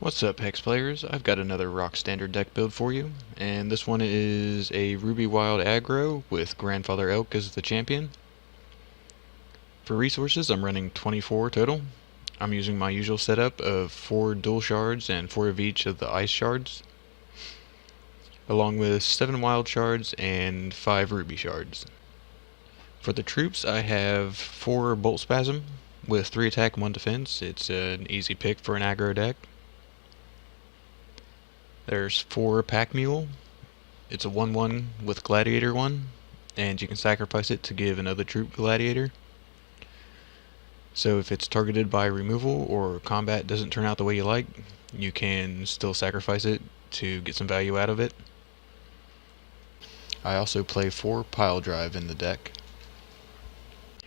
What's up, Hex players? I've got another rock standard deck build for you, and this one is a Ruby Wild Aggro with Grandfather Elk as the champion. For resources, I'm running 24 total. I'm using my usual setup of 4 dual shards and 4 of each of the ice shards, along with 7 wild shards and 5 ruby shards. For the troops, I have 4 bolt spasm with 3 attack, 1 defense. It's an easy pick for an aggro deck. There's 4 pack mule. It's a 1/1 with Gladiator 1, and you can sacrifice it to give another troop Gladiator. So if it's targeted by removal or combat doesn't turn out the way you like, you can still sacrifice it to get some value out of it. I also play 4 Piledrive in the deck.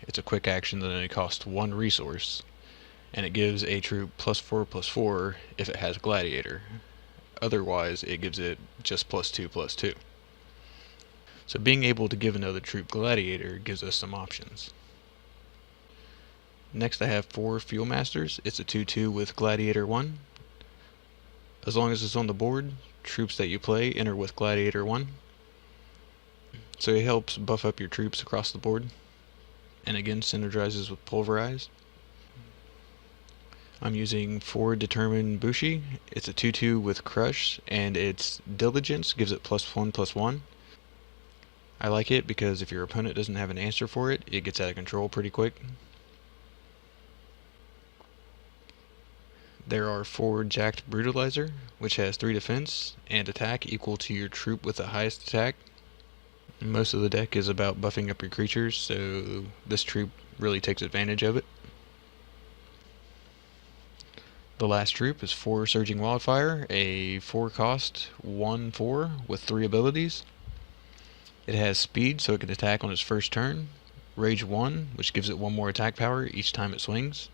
It's a quick action that only costs 1 resource, and it gives a troop +4/+4 if it has Gladiator. Otherwise, it gives it just +2/+2. So being able to give another troop Gladiator gives us some options. Next I have 4 Fuel Masters. It's a 2/2 with Gladiator 1. As long as it's on the board, troops that you play enter with Gladiator 1. So it helps buff up your troops across the board. And again, synergizes with pulverized. I'm using 4 Determined Bushi. It's a 2/2 with Crush, and its Diligence gives it +1/+1. I like it because if your opponent doesn't have an answer for it, it gets out of control pretty quick. There are 4 Jacked Brutalizer, which has 3 defense and attack equal to your troop with the highest attack. Most of the deck is about buffing up your creatures, so this troop really takes advantage of it. The last troop is 4 Surging Wildfire, a 4 cost 1/4 with 3 abilities. It has speed, so it can attack on its first turn, Rage 1, which gives it 1 more attack power each time it swings.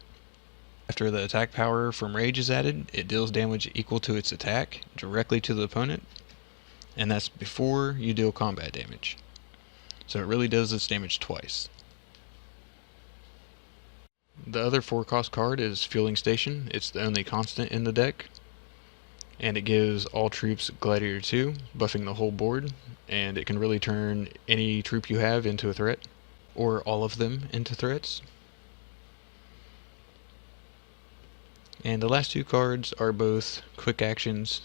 After the attack power from Rage is added, it deals damage equal to its attack directly to the opponent, and that's before you deal combat damage. So it really does its damage twice. The other 4 cost card is Fueling Station. It's the only constant in the deck, and it gives all troops Gladiator 2, buffing the whole board, and it can really turn any troop you have into a threat, or all of them into threats. And the last 2 cards are both quick actions.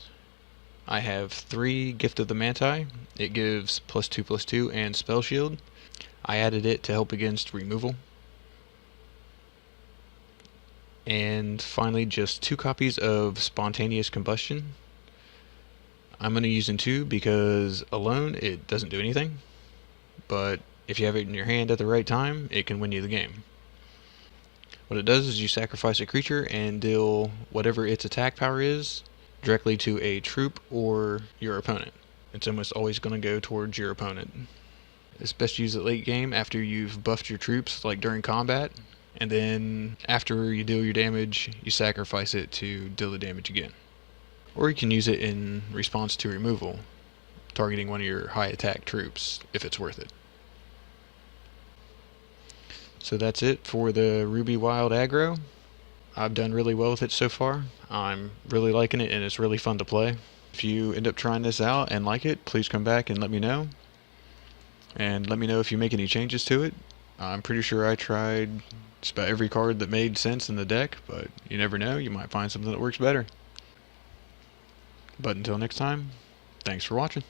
I have 3 Gift of the Manti. It gives +2/+2 and Spell Shield. I added it to help against removal. And finally, just 2 copies of Spontaneous Combustion. I'm going to use in 2 because alone it doesn't do anything, but if you have it in your hand at the right time, it can win you the game. What it does is you sacrifice a creature and deal whatever its attack power is directly to a troop or your opponent. It's almost always going to go towards your opponent. It's best used at late game after you've buffed your troops, like during combat, and then after you deal your damage, you sacrifice it to deal the damage again. Or you can use it in response to removal, targeting one of your high attack troops if it's worth it. So that's it for the Ruby Wild Aggro. I've done really well with it so far. I'm really liking it, and it's really fun to play. If you end up trying this out and like it, please come back and let me know. And let me know if you make any changes to it. I'm pretty sure I tried just about every card that made sense in the deck, but you never know, you might find something that works better. But until next time, thanks for watching.